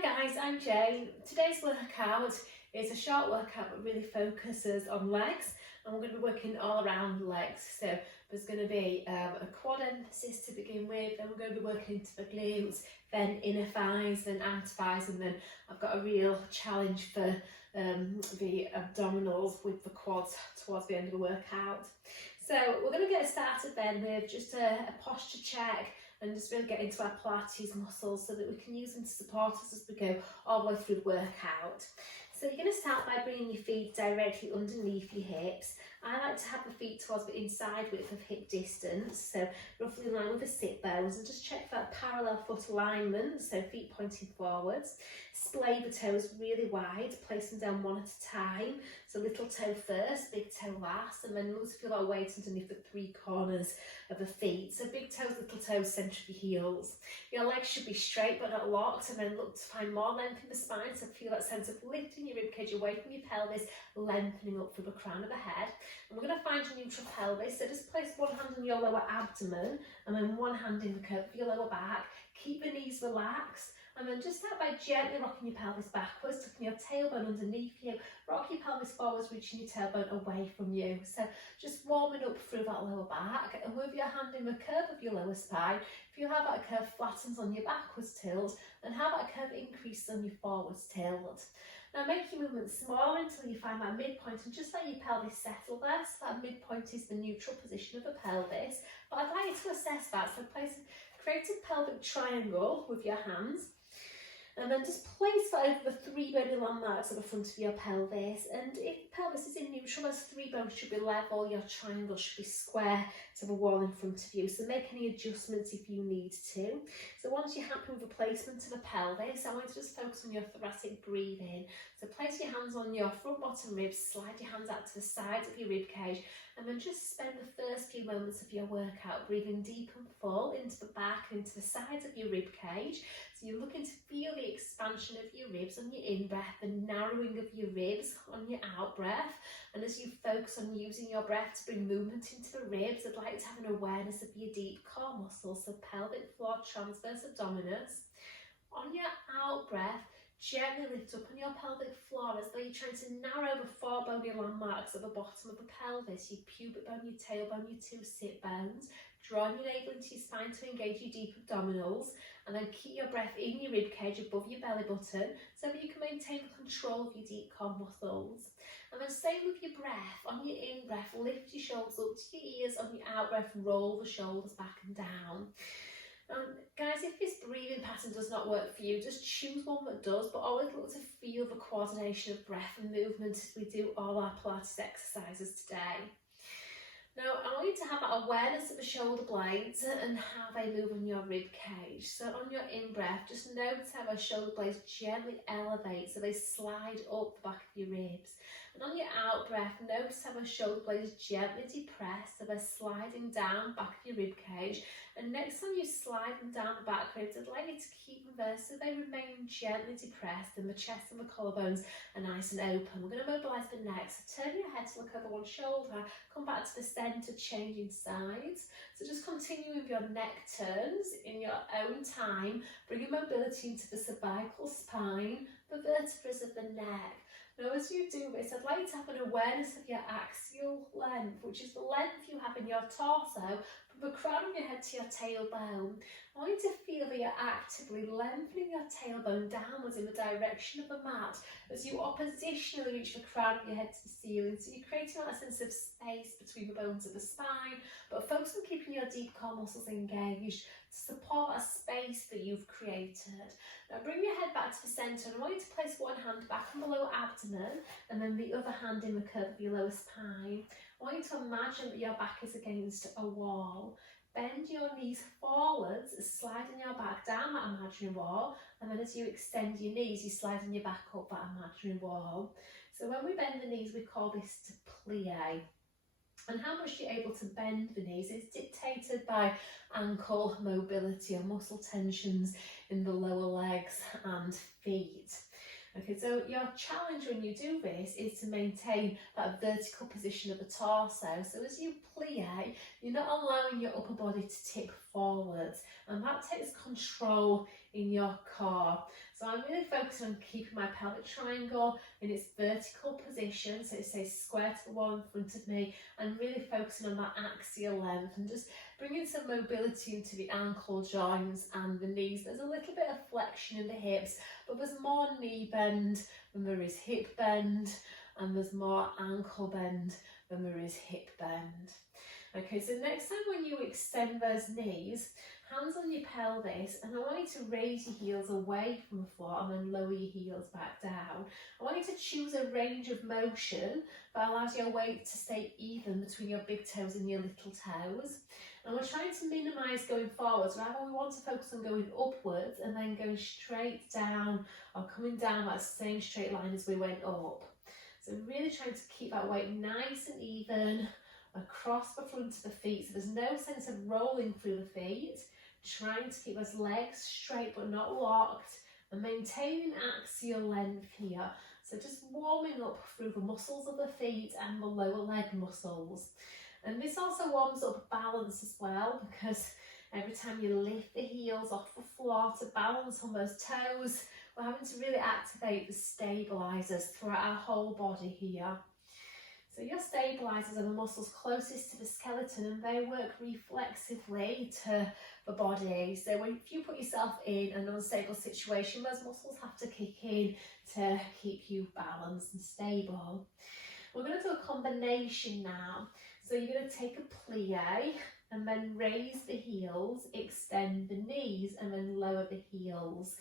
Hi guys, I'm Jane. Today's workout is a short workout that really focuses on legs, and we're going to be working all around the legs. So there's going to be a quad emphasis to begin with, then we're going to be working into the glutes, then inner thighs, then outer thighs, and then I've got a real challenge for the abdominals with the quads towards the end of the workout. So we're going to get started then with just a posture check and just really get into our Pilates muscles so that we can use them to support us as we go all the way through the workout. So you're going to start by bringing your feet directly underneath your hips. I like to have the feet towards the inside width of hip distance, so roughly in line with the sit bones, and just check that parallel foot alignment, so feet pointing forwards. Splay the toes really wide, place them down one at a time, so little toe first, big toe last, and then look to feel that weight underneath the three corners of the feet. So big toes, little toes, centre of your heels. Your legs should be straight but not locked, and then look to find more length in the spine, so feel that sense of lifting your ribcage away from your pelvis, lengthening up through the crown of the head. And we're going to find your neutral pelvis, so just place one hand on your lower abdomen and then one hand in the curve of your lower back. Keep the knees relaxed, and then just start by gently rocking your pelvis backwards, tucking your tailbone underneath you. Rock your pelvis forwards, reaching your tailbone away from you. So just warming up through that lower back, and with your hand in the curve of your lower spine, feel how that curve flattens on your backwards tilt and how that curve increases on your forwards tilt. Now make your movement smaller until you find that midpoint, and just let your pelvis settle there. So that midpoint is the neutral position of the pelvis. But I'd like you to assess that. So create a pelvic triangle with your hands, and then just place that over the three bony landmarks at the front of your pelvis. And if the pelvis is in neutral, those three bones should be level, your triangle should be square to the wall in front of you. So make any adjustments if you need to. So once you're happy with the placement of the pelvis, I want you to just focus on your thoracic breathing. So place your hands on your front bottom ribs, slide your hands out to the sides of your rib cage, and then just spend the first few moments of your workout breathing deep and full into the back and into the sides of your rib cage. So you're looking to feel the expansion of your ribs on your in-breath, the narrowing of your ribs on your out-breath. And as you focus on using your breath to bring movement into the ribs, I'd like to have an awareness of your deep core muscles, so pelvic floor, transverse abdominis. On your out-breath, gently lift up on your pelvic floor as though you're trying to narrow the four bony landmarks at the bottom of the pelvis, your pubic bone, your tailbone, your two sit bones. Drawing your navel into your spine to engage your deep abdominals, and then keep your breath in your rib cage above your belly button so that you can maintain control of your deep core muscles. And then stay with your breath. On your in-breath, lift your shoulders up to your ears. On your out-breath, roll the shoulders back and down. Guys, if this breathing pattern does not work for you, just choose one that does, but always look to feel the coordination of breath and movement as we do all our Pilates exercises today. Now, I want you to have that awareness of the shoulder blades and how they move on your rib cage. So on your in-breath, just notice how those shoulder blades gently elevate, so they slide up the back of your ribs. And on your out-breath, notice how those shoulder blades gently depress, so they're sliding down back of your rib cage. And next time you slide them down the back ribs, I'd like you to keep them there so they remain gently depressed and the chest and the collarbones are nice and open. We're going to mobilise the neck, so turn your head to look over one shoulder, come back to the centre, changing sides. So just continue with your neck turns in your own time, bringing mobility into the cervical spine, the vertebrae of the neck. Now as you do this, I'd like you to have an awareness of your axial length, which is the length you have in your torso from the crown of your head to your tailbone. I want you to feel that you're actively lengthening your tailbone downwards in the direction of the mat as you oppositionally reach the crown of your head to the ceiling. So you're creating that sense of space between the bones of the spine, but focus on keeping your deep core muscles engaged to support a space that you've created. Now bring your head back to the centre, and I want you to place one hand back on the lower abdomen and then the other hand in the curve of your lower spine. I want you to imagine that your back is against a wall. Bend your knees forwards, sliding your back down that imaginary wall, and then as you extend your knees, you're sliding your back up that imaginary wall. So when we bend the knees, we call this to plie. And how much you're able to bend the knees is dictated by ankle mobility or muscle tensions in the lower legs and feet. Okay, so your challenge when you do this is to maintain that vertical position of the torso. So as you plie, you're not allowing your upper body to tip forwards, and that takes control in your core. So I'm really focusing on keeping my pelvic triangle in its vertical position, so it stays square to the wall in front of me, and really focusing on that axial length and just bringing some mobility into the ankle joints and the knees. There's a little bit of flexion in the hips, but there's more knee bend than there is hip bend, and there's more ankle bend than there is hip bend. Okay, so next time when you extend those knees, hands on your pelvis, and I want you to raise your heels away from the floor and then lower your heels back down. I want you to choose a range of motion that allows your weight to stay even between your big toes and your little toes. And we're trying to minimise going forwards. Rather, we want to focus on going upwards and then going straight down or coming down that same straight line as we went up. So really trying to keep that weight nice and even across the front of the feet, so there's no sense of rolling through the feet. Trying to keep those legs straight but not locked, and maintaining axial length here. So just warming up through the muscles of the feet and the lower leg muscles. And this also warms up balance as well, because every time you lift the heels off the floor to balance on those toes, we're having to really activate the stabilizers throughout our whole body here. So your stabilizers are the muscles closest to the skeleton, and they work reflexively to the body. So if you put yourself in an unstable situation, those muscles have to kick in to keep you balanced and stable. We're going to do a combination now. So you're going to take a plie and then raise the heels, extend the knees, and then lower the heels.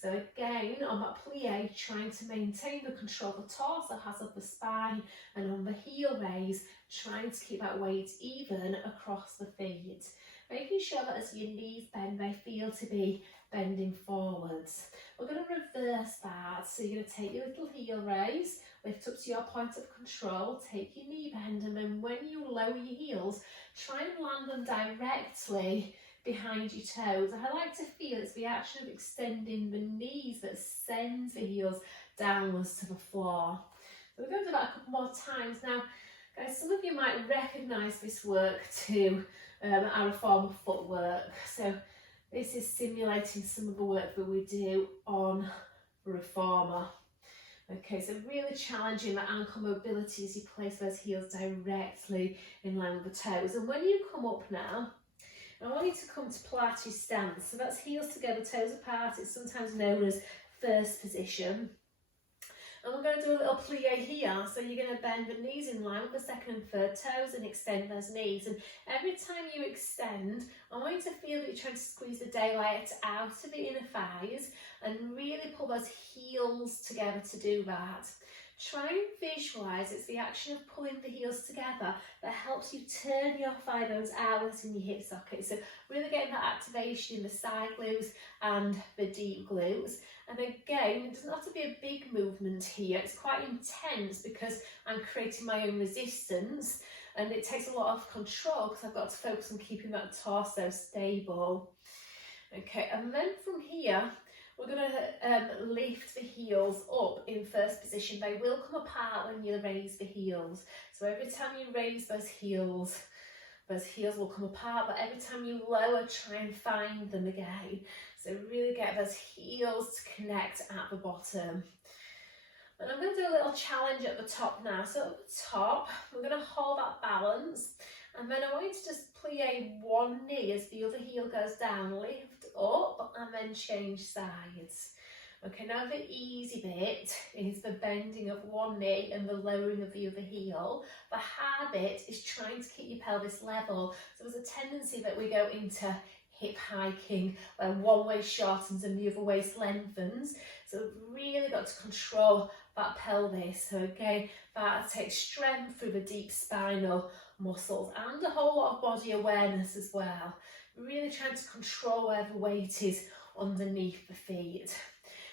So again, on that plie, trying to maintain the control the torso has of the spine, and on the heel raise, trying to keep that weight even across the feet. Making sure that as your knees bend, they feel to be bending forwards. We're going to reverse that. So you're going to take your little heel raise, lift up to your point of control, take your knee bend, and then when you lower your heels, try and land them directly behind your toes. I like to feel it's the action of extending the knees that sends the heels downwards to the floor. So we're going to do that a couple more times. Now, guys, some of you might recognise this work to our reformer footwork. So this is simulating some of the work that we do on the reformer. Okay, so really challenging the ankle mobility as you place those heels directly in line with the toes. And when you come up now, I want you to come to Pilates stance. So that's heels together, toes apart. It's sometimes known as first position. And we're going to do a little plie here. So you're going to bend the knees in line with the second and third toes and extend those knees. And every time you extend, I want you to feel that you're trying to squeeze the daylight out of the inner thighs and really pull those heels together to do that. Try and visualise it's the action of pulling the heels together that helps you turn your thigh bones outwards in your hip socket. So really getting that activation in the side glutes and the deep glutes. And again, it doesn't have to be a big movement here. It's quite intense because I'm creating my own resistance, and it takes a lot of control because I've got to focus on keeping that torso stable. Okay, and then from here, we're going to lift the heels up in first position. They will come apart when you raise the heels. So every time you raise those heels will come apart, but every time you lower, try and find them again. So really get those heels to connect at the bottom. And I'm going to do a little challenge at the top now. So at the top, we're going to hold that balance. And then I want you to just plie one knee as the other heel goes down, lift up, and then change sides. Okay, now the easy bit is the bending of one knee and the lowering of the other heel. The hard bit is trying to keep your pelvis level. So there's a tendency that we go into hip hiking where one waist shortens and the other waist lengthens. So we've really got to control that pelvis. So again, that takes strength through the deep spinal muscles and a whole lot of body awareness as well. Really trying to control where the weight is underneath the feet.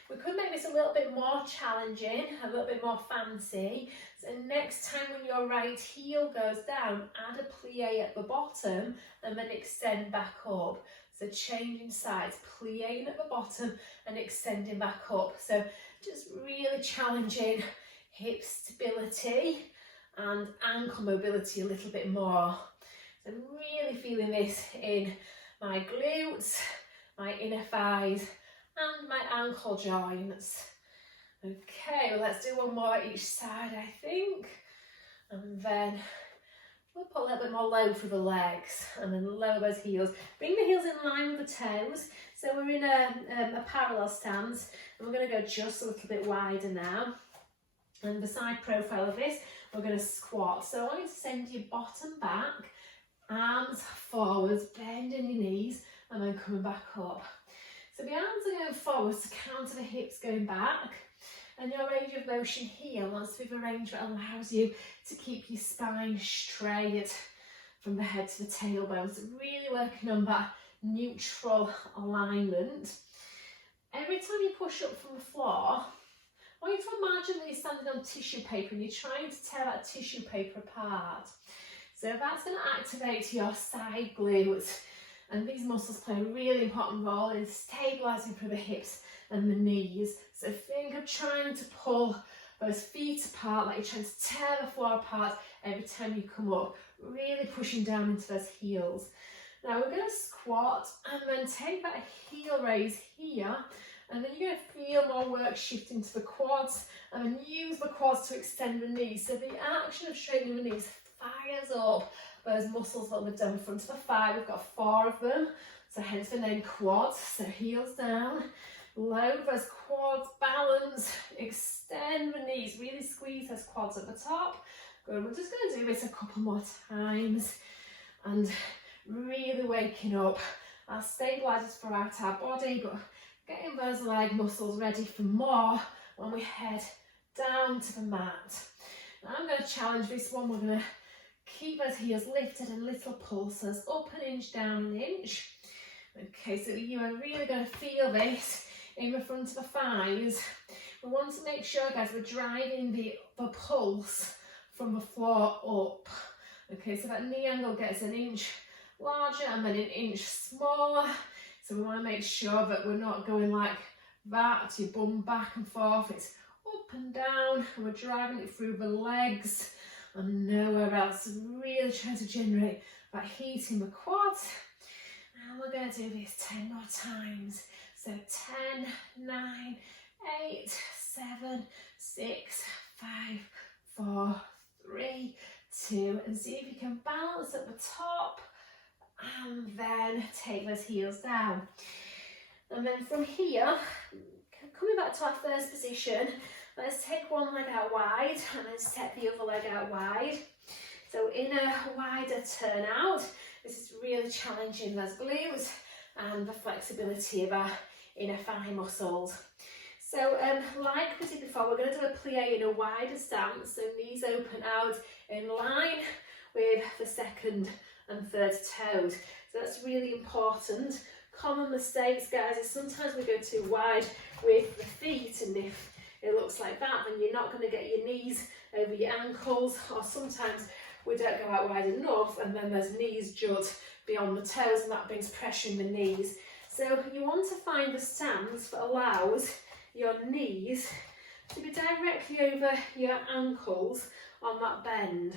We could make this a little bit more challenging, a little bit more fancy. So next time when your right heel goes down, add a plie at the bottom and then extend back up. So changing sides, plieing at the bottom and extending back up. So just really challenging hip stability and ankle mobility a little bit more. So really feeling this in my glutes, my inner thighs, and my ankle joints. Okay, well, let's do one more each side, I think. And then we'll put a little bit more load through the legs, and then lower those heels. Bring the heels in line with the toes. So we're in a parallel stance, and we're going to go just a little bit wider now. And the side profile of this, we're going to squat. So I want you to send your bottom back, arms forwards, bending your knees, and then coming back up. So the arms are going forwards to counter the hips going back. And your range of motion here, once we've arranged, it allows you to keep your spine straight from the head to the tailbone. So really working on that neutral alignment. Every time you push up from the floor, I want you to imagine that you're standing on tissue paper and you're trying to tear that tissue paper apart. So that's going to activate your side glutes, and these muscles play a really important role in stabilising through the hips and the knees. So think of trying to pull those feet apart, like you're trying to tear the floor apart every time you come up, really pushing down into those heels. Now we're going to squat and then take that heel raise here, and then you're going to feel more work shifting to the quads, and then use the quads to extend the knees. So the action of straightening the knees fires up those muscles that live down the front of the thigh. We've got 4 of them, so hence the name quads. So heels down, load those quads, balance, extend the knees, really squeeze those quads at the top. Good, we're just going to do this a couple more times, and really waking up our stabilizers throughout our body, but getting those leg muscles ready for more when we head down to the mat. Now I'm going to challenge this one. We're going to keep those heels lifted and little pulses, up an inch, down an inch. Okay, so you are really going to feel this in the front of the thighs. We want to make sure, guys, we're driving the pulse from the floor up. Okay, so that knee angle gets an inch larger and then an inch smaller. So we want to make sure that we're not going like that, your bum back and forth. It's up and down, and we're driving it through the legs and nowhere else. Really trying to generate that heat in the quads. And we're going to do this 10 more times. So 10, 9, 8, 7, 6, 5, 4, 3, 2, and see if you can balance at the top, and then take those heels down. And then from here, coming back to our first position, let's take one leg out wide and then step the other leg out wide. So in a wider turnout, this is really challenging those glutes and the flexibility of our inner thigh muscles. So like we did before, we're going to do a plie in a wider stance, so knees open out in line with the second and third toes. So that's really important. Common mistakes, guys, is sometimes we go too wide with the feet, and if it looks like that, then you're not going to get your knees over your ankles, or sometimes we don't go out wide enough and then those knees jut beyond the toes, and that brings pressure in the knees. So you want to find the stance that allows your knees to be directly over your ankles on that bend.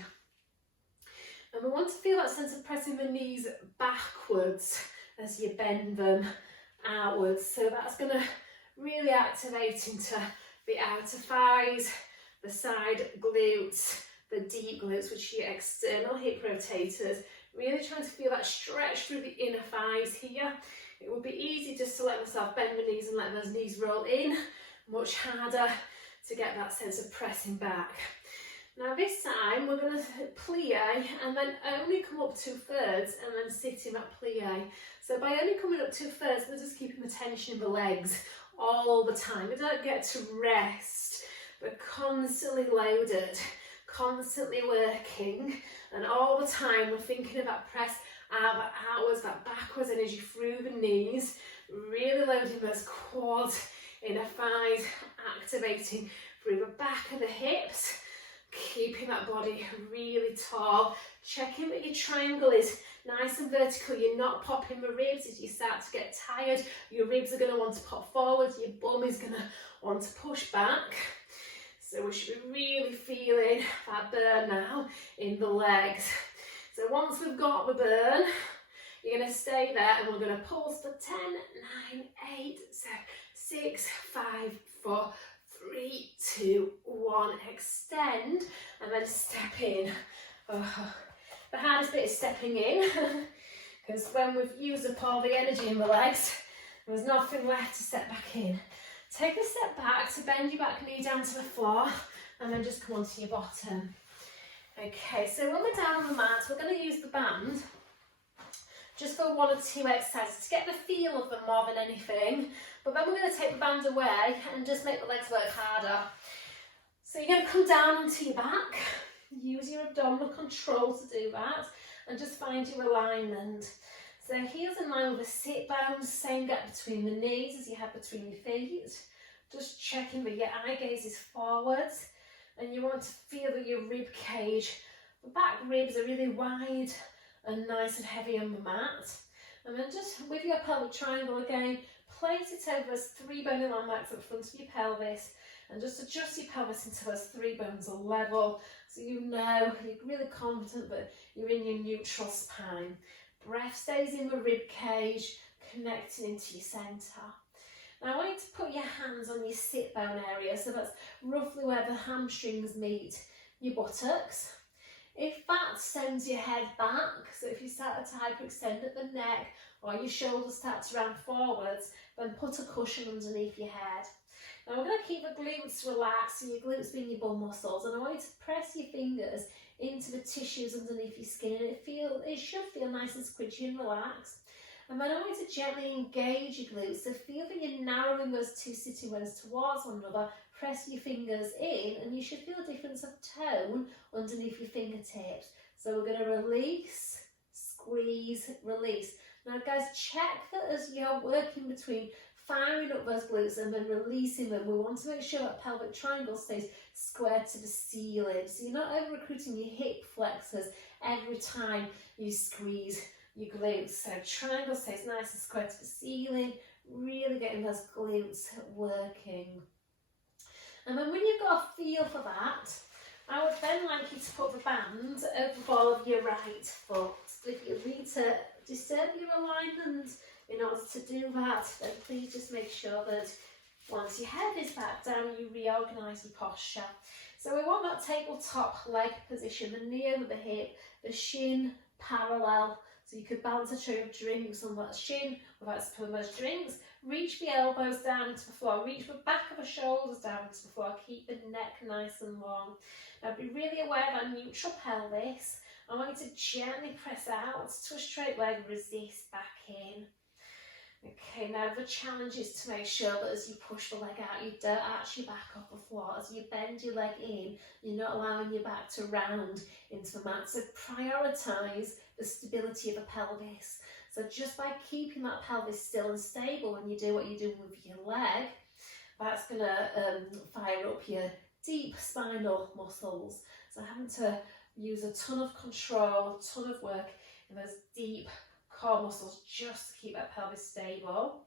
And we want to feel that sense of pressing the knees backwards as you bend them outwards. So that's going to really activate into the outer thighs, the side glutes, the deep glutes, which are your external hip rotators. Really trying to feel that stretch through the inner thighs here. It would be easy just to let myself bend the knees and let those knees roll in. Much harder to get that sense of pressing back. Now this time we're going to plie and then only come up 2/3 and then sit in that plie. So by only coming up 2/3, we're just keeping the tension in the legs all the time. We don't get to rest. We're constantly loaded, constantly working, and all the time we're thinking about press out, that outwards, that backwards energy through the knees, really loading those quads, inner thighs, activating through the back of the hips, keeping that body really tall, checking that your triangle is nice and vertical, you're not popping the ribs. As you start to get tired, your ribs are going to want to pop forward, your bum is going to want to push back. So we should be really feeling that burn now in the legs. So once we've got the burn, You're going to stay there and we're going to pulse for 10, 9, 8, 7, 6, 5, 4, 3, 2, 1. Extend and then step in. Oh, the hardest bit is stepping in because when we've used up all the energy in the legs, there's nothing left to step back in. Take a step back to bend your back knee down to the floor and then just come onto your bottom. Okay, so when we're down on the mat, we're going to use the band just for 1 or 2 exercises to get the feel of them more than anything. But then we're going to take the band away and just make the legs work harder. So you're going to come down onto your back, use your abdominal control to do that, and just find your alignment. So heels in line with the sit bones, same gap between the knees as you have between your feet. Just checking that your eye gaze is forwards, and you want to feel that your rib cage, the back ribs are really wide and nice and heavy on the mat. And then just with your pelvic triangle again, place it over those 3 bony landmarks at the front of your pelvis, and just adjust your pelvis until those 3 bones are level, so you know you're really confident that you're in your neutral spine. Breath stays in the rib cage, connecting into your centre. Now I want you to put your hands on your sit bone area, so that's roughly where the hamstrings meet your buttocks. If that sends your head back, so if you start to hyperextend at the neck or your shoulders start to round forwards, then put a cushion underneath your head. Now we're going to keep the glutes relaxed, so your glutes being your bum muscles, and I want you to press your fingers into the tissues underneath your skin, and it should feel nice and squidgy and relaxed. And then I want you to gently engage your glutes, so feel that you're narrowing those 2 sitting bones towards one another. Press your fingers in and you should feel a difference of tone underneath your fingertips. So we're going to release, squeeze, release. Now guys, check that as you're working between firing up those glutes and then releasing them, we want to make sure that pelvic triangle stays square to the ceiling. So you're not over recruiting your hip flexors every time you squeeze your glutes. So triangle stays nice and square to the ceiling, really getting those glutes working. And then when you've got a feel for that, I would then like you to put the band over the ball of your right foot. If you need to disturb your alignment in order to do that, then please just make sure that once your head is back down, you reorganise your posture. So we want that tabletop leg position, the knee over the hip, the shin parallel. So you could balance a tray of drinks on that shin without spilling those drinks. Reach the elbows down into the floor. Reach the back of the shoulders down into the floor. Keep the neck nice and long. Now be really aware of that neutral pelvis. I want you to gently press out to a straight leg, resist back in. Okay, now the challenge is to make sure that as you push the leg out, you don't actually back off the floor. As you bend your leg in, you're not allowing your back to round into the mat. So prioritise the stability of the pelvis. So just by keeping that pelvis still and stable when you do what you're doing with your leg, that's going to fire up your deep spinal muscles. So having to use a ton of control, a ton of work in those deep core muscles just to keep that pelvis stable.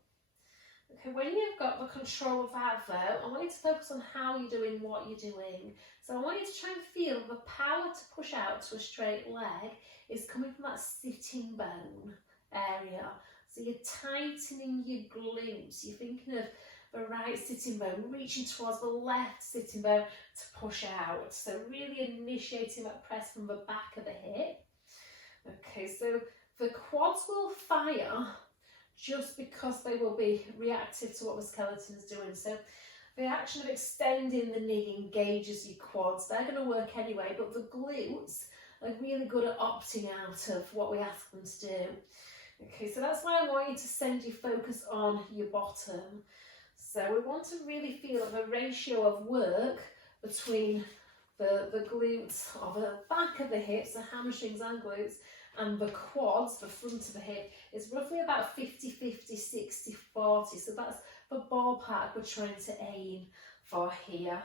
Okay, when you've got the control of that though, I want you to focus on how you're doing what you're doing. So I want you to try and feel the power to push out to a straight leg is coming from that sitting bone area. So you're tightening your glutes, you're thinking of the right sitting bone, reaching towards the left sitting bone to push out. So really initiating that press from the back of the hip. Okay, so the quads will fire just because they will be reactive to what the skeleton is doing. So the action of extending the knee engages your quads. They're going to work anyway, but the glutes are really good at opting out of what we ask them to do. Okay, so that's why I want you to send your focus on your bottom. So we want to really feel the ratio of work between the glutes or the back of the hips, the hamstrings and glutes, and the quads, the front of the hip, is roughly about 50-50, 60-40. So that's the ballpark we're trying to aim for here.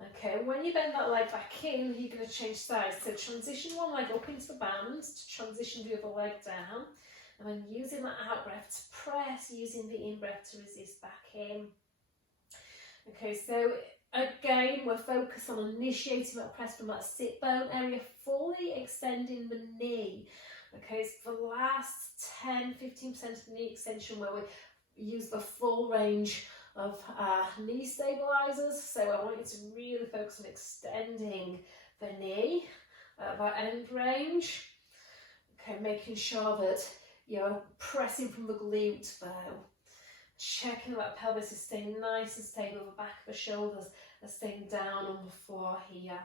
Okay, when you bend that leg back in, you're going to change sides. So transition one leg up into the band to transition the other leg down. And then using that out breath to press, using the in breath to resist back in. Okay, so again, we're focused on initiating that press from that sit bone area, fully extending the knee. Okay, it's the last 10-15% of the knee extension where we use the full range of knee stabilizers. So I want you to really focus on extending the knee at that end range. Okay, making sure that you're pressing from the glute though. Checking that pelvis is staying nice and stable, the back of the shoulders are staying down on the floor here.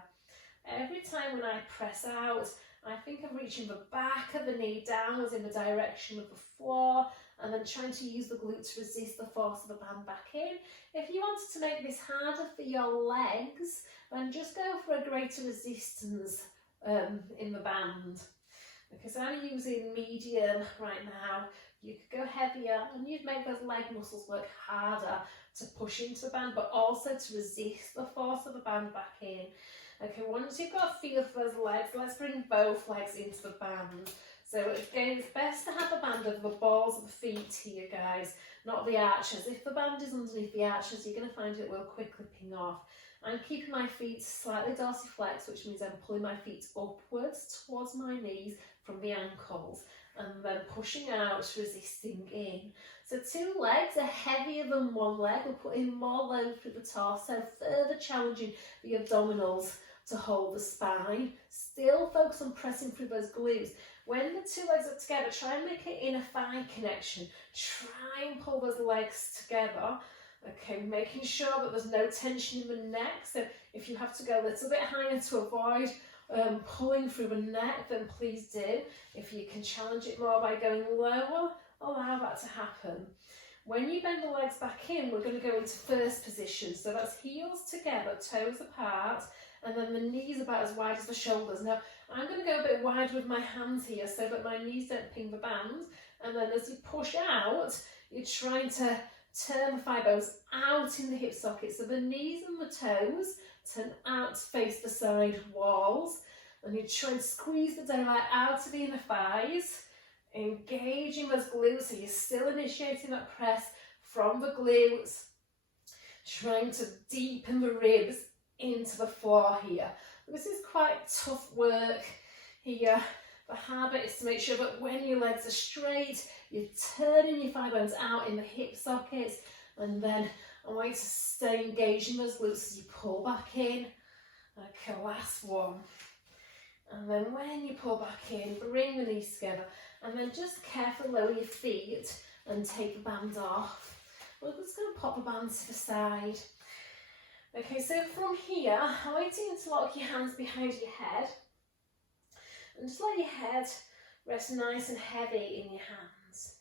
Every time when I press out, I think I'm reaching the back of the knee downwards in the direction of the floor, and then trying to use the glute to resist the force of the band back in. If you wanted to make this harder for your legs, then just go for a greater resistance in the band. Because I'm using medium right now. You could go heavier and you'd make those leg muscles work harder to push into the band, but also to resist the force of the band back in. Okay, once you've got a feel for those legs, let's bring both legs into the band. So again, it's best to have the band over the balls of the feet here, guys, not the arches. If the band is underneath the arches, you're going to find it will quickly ping off. I'm keeping my feet slightly dorsiflex, which means I'm pulling my feet upwards towards my knees from the ankles, and then pushing out, resisting in. So two legs are heavier than one leg. We're putting more load through the torso, further challenging the abdominals to hold the spine. Still focus on pressing through those glutes. When the two legs are together, try and make an inner thigh connection. Try and pull those legs together. Okay, making sure that there's no tension in the neck. So if you have to go a little bit higher to avoid pulling through the neck, then please do. If you can challenge it more by going lower, allow that to happen. When you bend the legs back in, we're going to go into first position. So that's heels together, toes apart, and then the knees about as wide as the shoulders. Now, I'm going to go a bit wide with my hands here so that my knees don't ping the band. And then as you push out, you're trying to turn the thigh bones out in the hip socket. So the knees and the toes turn out to face the side walls. And you try and squeeze the daylight out of the inner thighs, engaging those glutes. So you're still initiating that press from the glutes, trying to deepen the ribs into the floor here. This is quite tough work here. The hard bit is to make sure that when your legs are straight, you're turning your thigh bones out in the hip sockets, and then I want you to stay engaged in those glutes as you pull back in. Okay, last one. And then when you pull back in, bring the knees together, and then just carefully lower your feet and take the band off. We're just going to pop the band to the side. Okay, so from here, I want you to lock your hands behind your head, and just let your head rest nice and heavy in your hands.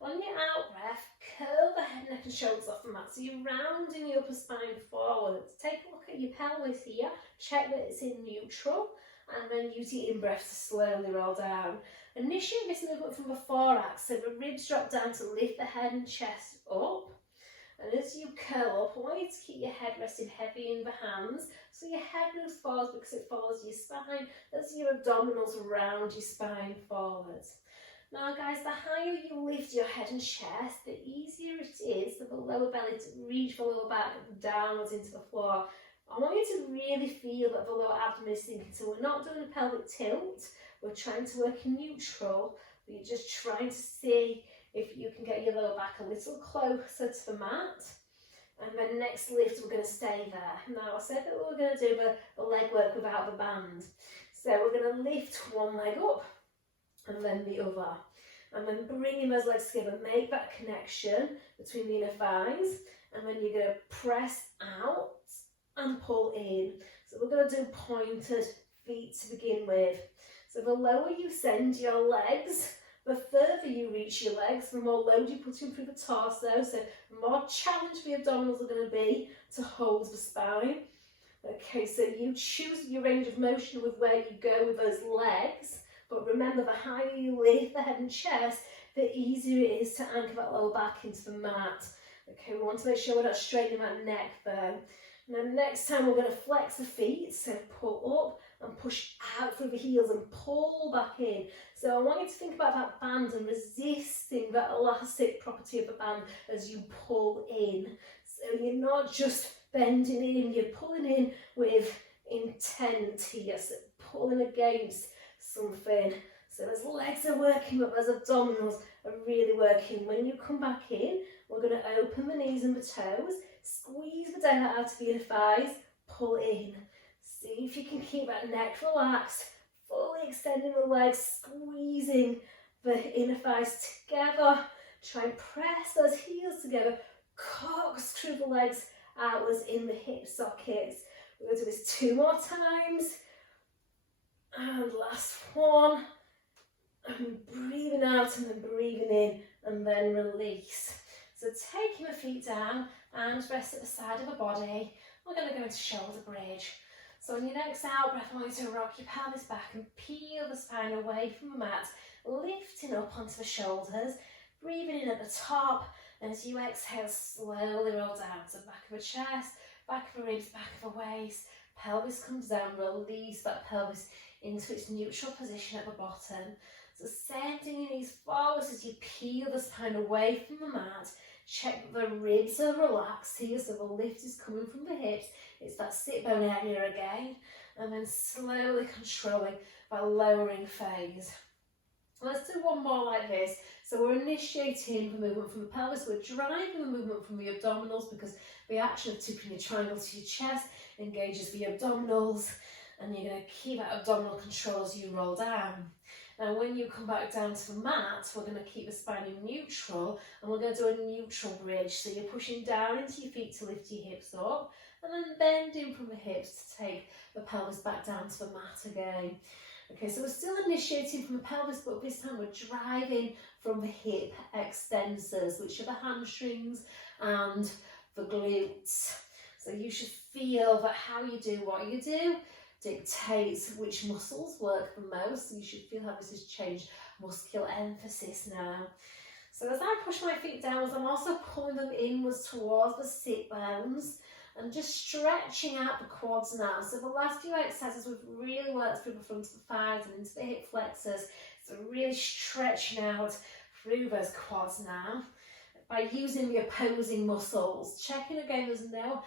On your out breath, curl the head, neck and shoulders off the mat. So you're rounding the upper spine forwards. Take a look at your pelvis here. Check that it's in neutral. And then use your in-breath to slowly roll down. Initiate this movement from the thorax. So the ribs drop down to lift the head and chest up. And as you curl up, I want you to keep your head resting heavy in the hands. So your head moves forwards because it follows your spine. As your abdominals round your spine forwards. Now guys, the higher you lift your head and chest, the easier it is for the lower belly to reach the lower back downwards into the floor. I want you to really feel that the lower abdomen is sinking. So we're not doing a pelvic tilt, we're trying to work in neutral, but you're just trying to see if you can get your lower back a little closer to the mat. And then next lift, we're going to stay there. Now I said that we were going to do the leg work without the band. So we're going to lift one leg up, and then the other, and then bringing those legs together, make that connection between the inner thighs, and then you're going to press out and pull in. So we're going to do pointed feet to begin with. So the lower you send your legs, the further you reach your legs, the more load you put in through the torso, so the more challenge the abdominals are going to be to hold the spine. Okay, so you choose your range of motion with where you go with those legs. But remember, the higher you lift the head and chest, the easier it is to anchor that lower back into the mat. Okay, we want to make sure we're not straightening that neck though. And then next time we're going to flex the feet, so pull up and push out through the heels and pull back in. So I want you to think about that band and resisting that elastic property of the band as you pull in. So you're not just bending in, you're pulling in with intent here, so pulling against something. So as legs are working, but as abdominals are really working. When you come back in, we're going to open the knees and the toes, squeeze the day out of the inner thighs, pull in. See if you can keep that neck relaxed, fully extending the legs, squeezing the inner thighs together. Try and press those heels together, corkscrew the legs outwards in the hip sockets. We're going to do this 2 more times. And last one. And breathing out and then breathing in and then release. So taking the feet down and rest at the side of the body. We're going to go into shoulder bridge. So on your next out breath, I want you to rock your pelvis back and peel the spine away from the mat, lifting up onto the shoulders, breathing in at the top, and as you exhale, slowly roll down. So back of the chest, back of the ribs, back of the waist, pelvis comes down, release that pelvis into its neutral position at the bottom. So sending your knees forwards as you peel the spine away from the mat. Check that the ribs are relaxed here, so the lift is coming from the hips. It's that sit bone area again. And then slowly controlling that lowering phase. Let's do one more like this. So we're initiating the movement from the pelvis. We're driving the movement from the abdominals because the action of tipping your triangle to your chest engages the abdominals. And you're going to keep that abdominal control as you roll down. Now when you come back down to the mat, we're going to keep the spine in neutral and we're going to do a neutral bridge. So you're pushing down into your feet to lift your hips up and then bending from the hips to take the pelvis back down to the mat again. Okay, so we're still initiating from the pelvis, but this time we're driving from the hip extensors, which are the hamstrings and the glutes. So you should feel that how you do what you do dictates which muscles work the most. So you should feel how this has changed muscular emphasis now. So as I push my feet downwards, I'm also pulling them inwards towards the sit bones and just stretching out the quads now. So the last few exercises we've really worked through the front of the thighs and into the hip flexors. So really stretching out through those quads now by using the opposing muscles. Checking again there's no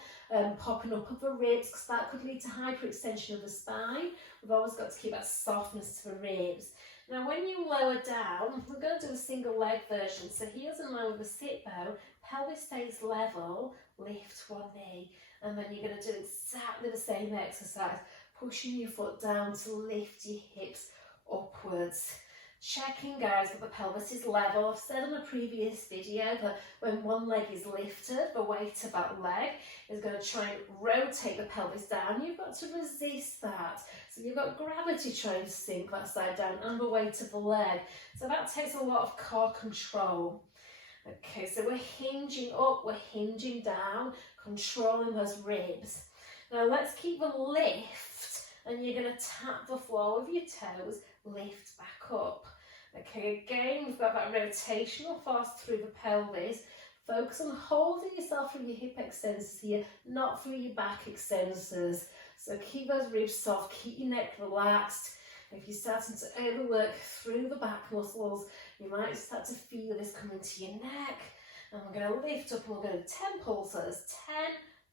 popping up of the ribs because that could lead to hyperextension of the spine. We've always got to keep that softness to the ribs. Now when you lower down, we're going to do a single leg version. So heels in line with the sit bone, pelvis stays level, lift one knee. And then you're going to do exactly the same exercise, pushing your foot down to lift your hips upwards. Checking, guys, that the pelvis is level. I've said in a previous video that when one leg is lifted, the weight of that leg is going to try and rotate the pelvis down. You've got to resist that. So you've got gravity trying to sink that side down and the weight of the leg. So that takes a lot of core control. Okay, so we're hinging up, we're hinging down, controlling those ribs. Now let's keep the lift, and you're going to tap the floor with your toes, lift back up. Okay, again, we've got that rotational force through the pelvis. Focus on holding yourself through your hip extensors here, not through your back extensors. So keep those ribs soft, keep your neck relaxed. If you're starting to overwork through the back muscles, you might start to feel this coming to your neck. And we're going to lift up and we're going to do 10 pulses.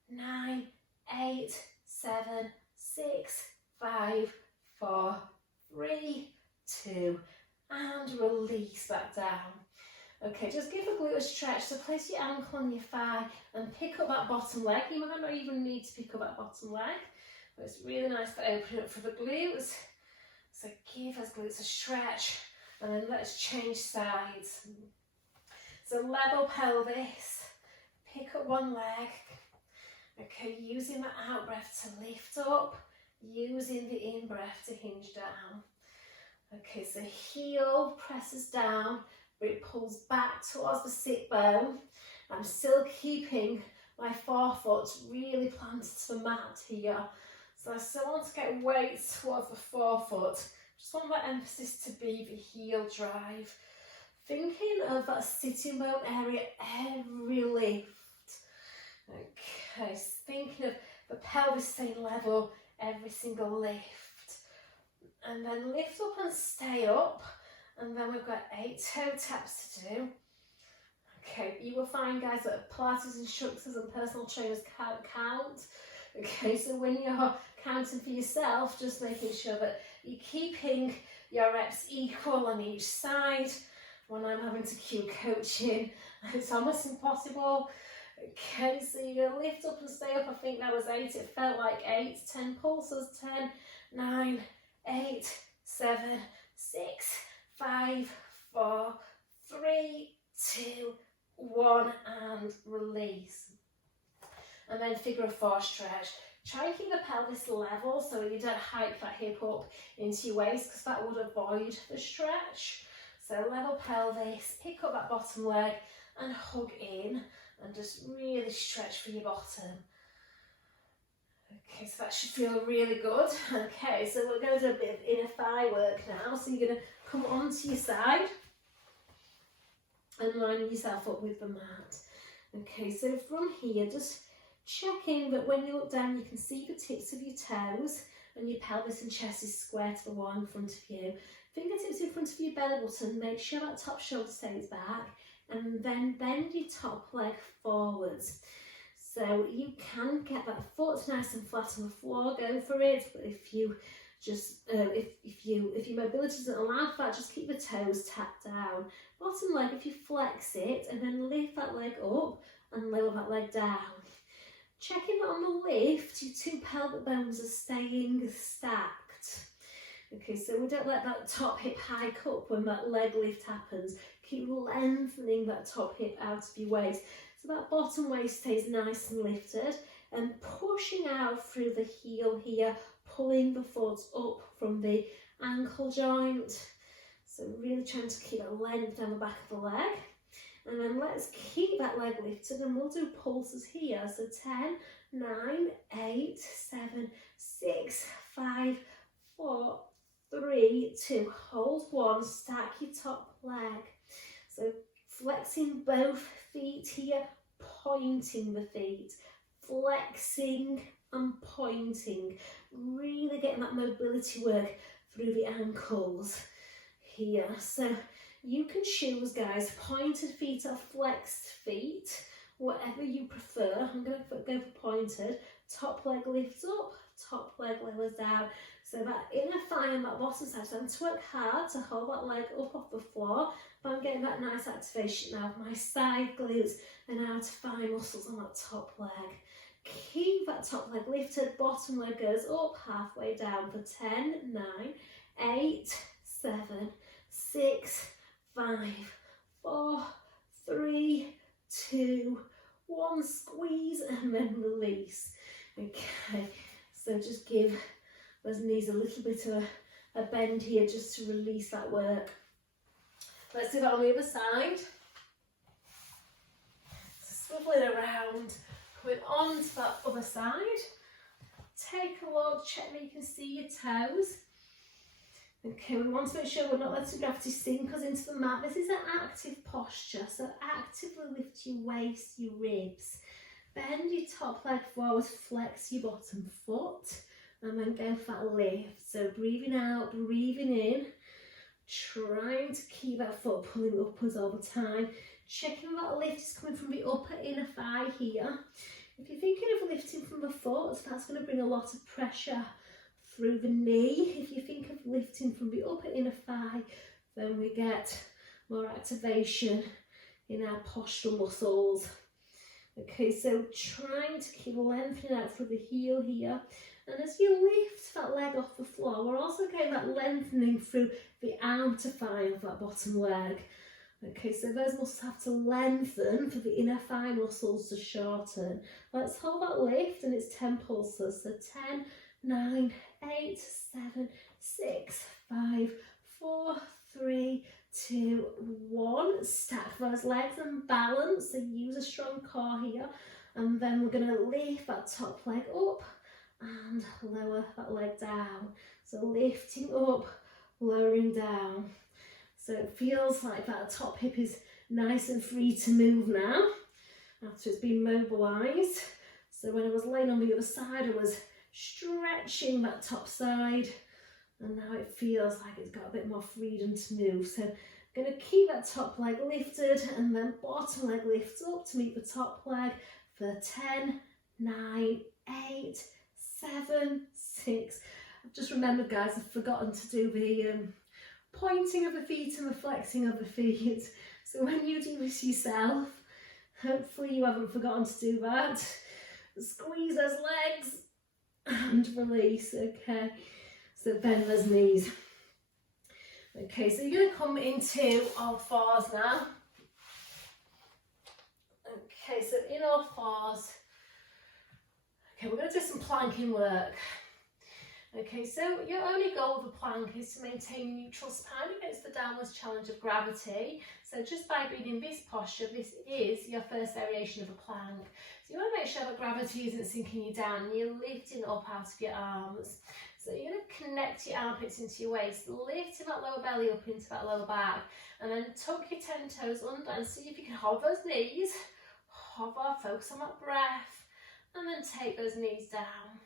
10, 9, 8, 7, 6, 5, 4, 3, 2, and release back down. Okay, just give a glute a stretch. So place your ankle on your thigh and pick up that bottom leg. You might not even need to pick up that bottom leg, but it's really nice to open up for the glutes. So give those glutes a stretch and then let's change sides. So level pelvis, pick up one leg. Okay, using the out breath to lift up, using the in breath to hinge down. Okay, so heel presses down, but it pulls back towards the sit bone. I'm still keeping my forefoot really planted to the mat here. So I still want to get weight towards the forefoot. Just want that emphasis to be the heel drive. Thinking of that sitting bone area every lift. Okay, thinking of the pelvis staying level every single lift. And then lift up and stay up. And then we've got 8 toe taps to do. Okay, you will find, guys, that Pilates instructors and personal trainers can't count. Okay, so when you're counting for yourself, just making sure that you're keeping your reps equal on each side. When I'm having to cue coaching, it's almost impossible. Okay, so you're going to lift up and stay up. I think that was 8. It felt like 8. 10 pulses. 10, 9, 8, 7, 6, 5, 4, 3, 2, 1, and release. And then figure of 4 stretch. Try and keep the pelvis level so you don't hike that hip up into your waist, because that would avoid the stretch. So level pelvis, pick up that bottom leg and hug in and just really stretch for your bottom. Okay, so that should feel really good. Okay, so we're going to do a bit of inner thigh work now. So you're going to come onto your side and line yourself up with the mat. Okay, so from here, just check in, but when you look down, you can see the tips of your toes and your pelvis and chest is square to the wall in front of you. Fingertips in front of your belly button, make sure that top shoulder stays back, and then bend your top leg forwards. So you can get that foot nice and flat on the floor, go for it, but if you just, if your mobility doesn't allow for that, just keep the toes tapped down. Bottom leg, if you flex it, and then lift that leg up and lower that leg down. Checking that on the lift, your 2 pelvic bones are staying stacked. Okay, so we don't let that top hip hike up when that leg lift happens. Keep lengthening that top hip out of your waist. So that bottom waist stays nice and lifted, and pushing out through the heel here, pulling the foot up from the ankle joint. So really trying to keep that length down the back of the leg. And then let's keep that leg lifted, and we'll do pulses here. So 10, 9, 8, 7, 6, 5, 4, 3, 2, hold 1, stack your top leg. So flexing both feet here, pointing the feet, flexing and pointing, really getting that mobility work through the ankles here. So you can choose, guys, pointed feet or flexed feet, whatever you prefer. I'm going to go for pointed. Top leg lifts up, top leg lowers down. So that inner thigh and that bottom side. So I'm to work hard to hold that leg up off the floor, but I'm getting that nice activation now of my side glutes and outer thigh muscles on that top leg. Keep that top leg lifted, bottom leg goes up, halfway down for 10, 9, 8, 7, 6, 5, 4, 3, 2, 1, squeeze and then release. Okay, so just give those knees a little bit of a bend here just to release that work. Let's do that on the other side. So swiveling around, coming on to that other side. Take a look, check that you can see your toes. Okay, we want to make sure we're not letting gravity sink us into the mat. This is an active posture, so actively lift your waist, your ribs. Bend your top leg forward, flex your bottom foot, and then go for that lift. So breathing out, breathing in, trying to keep that foot pulling upwards all the time. Checking that lift is coming from the upper inner thigh here. If you're thinking of lifting from the foot, that's going to bring a lot of pressure through the knee. If you think of lifting from the upper inner thigh, then we get more activation in our postural muscles. Okay, so trying to keep lengthening out through the heel here. And as you lift that leg off the floor, we're also getting that lengthening through the outer thigh of that bottom leg. Okay, so those muscles have to lengthen for the inner thigh muscles to shorten. Let's hold that lift, and it's 10 pulses. So 10, 9, 8, 7, 6, 5, 4, 3, 2, 1. Stack those legs and balance. So use a strong core here. And then we're going to lift that top leg up and lower that leg down. So lifting up, lowering down. So it feels like that top hip is nice and free to move now after it's been mobilised. So when I was laying on the other side, I was stretching that top side, and now it feels like it's got a bit more freedom to move. So I'm going to keep that top leg lifted, and then bottom leg lifts up to meet the top leg for 10, 9, 8, 7, 6. I've just remembered, guys, I've forgotten to do the pointing of the feet and the flexing of the feet. So when you do this yourself, hopefully you haven't forgotten to do that. Squeeze those legs and release, okay? So bend those knees. Okay, so you're going to come into all fours now. Okay, so in all fours. Okay, we're going to do some planking work. Okay, so your only goal of a plank is to maintain neutral spine against the downwards challenge of gravity. So just by being in this posture, this is your first variation of a plank. So you want to make sure that gravity isn't sinking you down and you're lifting up out of your arms. So you're going to connect your armpits into your waist, lifting that lower belly up into that lower back, and then tuck your 10 toes under and see if you can hold those knees, hover, focus on that breath, and then take those knees down.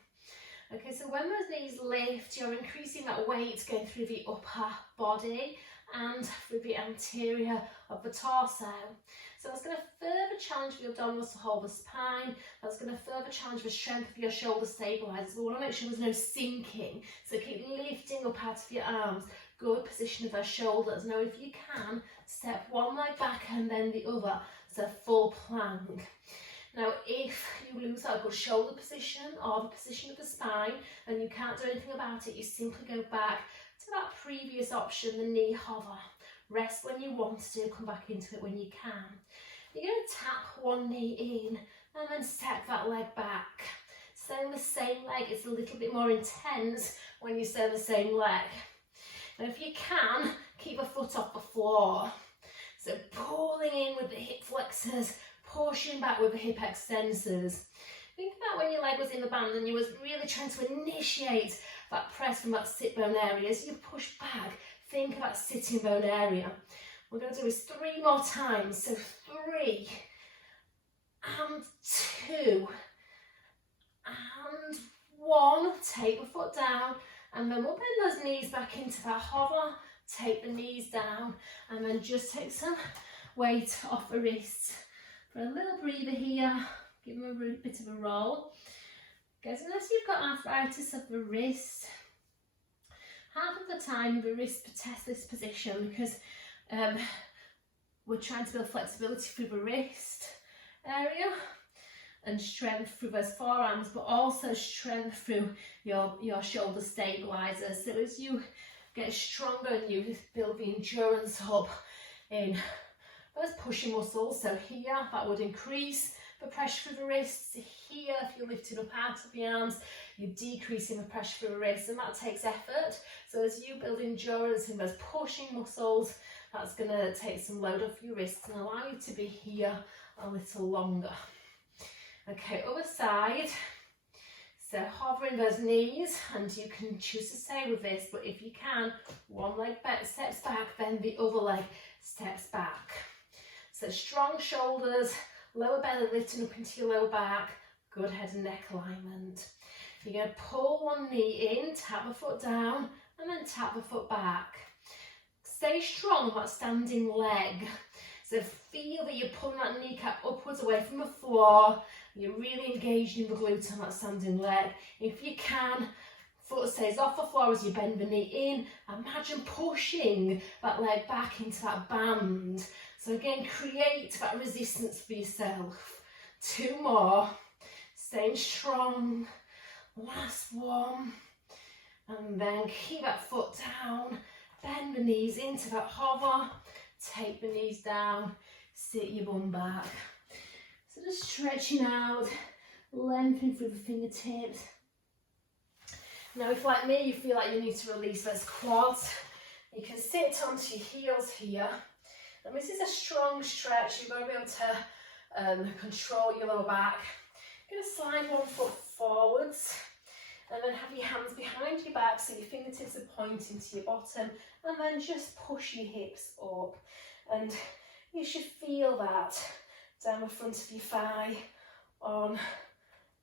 Okay, so when those knees lift, you're increasing that weight going through the upper body and through the anterior of the torso. So that's going to further challenge the abdominals to hold the spine. That's going to further challenge the strength of your shoulder stabilizers. We want to make sure there's no sinking. So keep lifting up out of your arms. Good position of those shoulders. Now if you can, step one leg back and then the other. So full plank. Now, if you lose that good shoulder position or the position of the spine and you can't do anything about it, you simply go back to that previous option, the knee hover. Rest when you want to, come back into it when you can. You're going to tap one knee in and then step that leg back. Staying the same leg, it's a little bit more intense when you stay on the same leg. And if you can, keep a foot off the floor. So pulling in with the hip flexors, pushing back with the hip extensors. Think about when your leg was in the band and you was really trying to initiate that press from that sit bone area. As you push back, think of that sitting bone area. We're going to do this 3 more times. So 3 and 2 and 1. Take the foot down and then we'll bend those knees back into that hover. Take the knees down and then just take some weight off the wrists. For a little breather here, give them a bit of a roll. Guys, unless you've got arthritis of the wrist, half of the time the wrist protests this position because we're trying to build flexibility through the wrist area and strength through those forearms, but also strength through your shoulder stabilizers. So as you get stronger and you build the endurance up in those pushing muscles, so here that would increase the pressure through the wrists. Here, if you're lifting up out of the arms, you're decreasing the pressure through the wrists, and that takes effort. So as you build endurance in those pushing muscles, that's going to take some load off your wrists and allow you to be here a little longer. Okay, other side. So hovering those knees, and you can choose to stay with this, but if you can, one leg back, steps back, then the other leg steps back. So strong shoulders, lower belly lifting up into your lower back, good head and neck alignment. You're going to pull one knee in, tap the foot down, and then tap the foot back. Stay strong on that standing leg. So feel that you're pulling that kneecap upwards away from the floor. You're really engaging the glute on that standing leg. If you can, foot stays off the floor as you bend the knee in. Imagine pushing that leg back into that band. So again, create that resistance for yourself. 2 more. Staying strong. Last one. And then keep that foot down. Bend the knees into that hover. Take the knees down. Sit your bum back. So just stretching out. Lengthening through the fingertips. Now if like me you feel like you need to release those quads, you can sit onto your heels here. And this is a strong stretch. You're going to be able to control your lower back. You're going to slide one foot forwards and then have your hands behind your back so your fingertips are pointing to your bottom, and then just push your hips up. And you should feel that down the front of your thigh on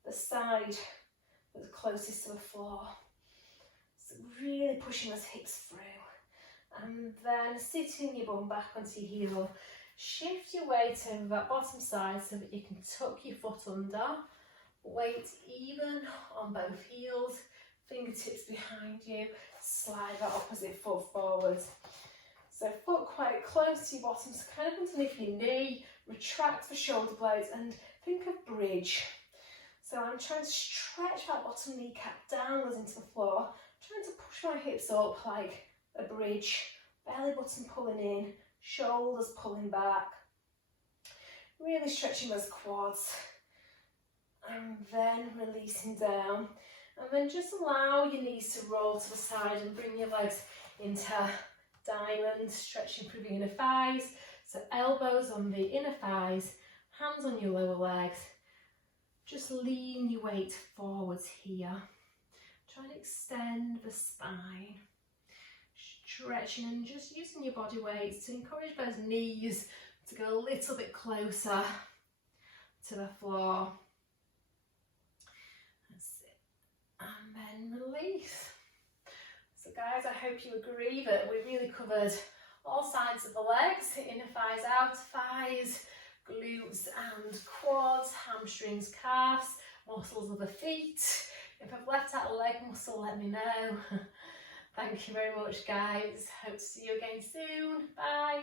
the side that's closest to the floor. So really pushing those hips through. And then sitting your bum back onto your heel. Shift your weight over that bottom side so that you can tuck your foot under. Weight even on both heels. fingertips behind you, slide that opposite foot forward. So foot quite close to your bottom, so kind of underneath your knee, retract the shoulder blades and think of bridge. So I'm trying to stretch that bottom kneecap downwards into the floor, trying to push my hips up like a bridge, belly button pulling in, shoulders pulling back, really stretching those quads, and then releasing down. And then just allow your knees to roll to the side and bring your legs into diamond, stretching through the inner thighs. So elbows on the inner thighs, hands on your lower legs. Just lean your weight forwards here. Try to extend the spine. Stretching and just using your body weight to encourage those knees to go a little bit closer to the floor. That's it. And then release. So guys, I hope you agree that we really covered all sides of the legs, inner thighs, outer thighs, glutes and quads, hamstrings, calves, muscles of the feet. If I've left out a leg muscle, let me know. Thank you very much, guys. Hope to see you again soon. Bye.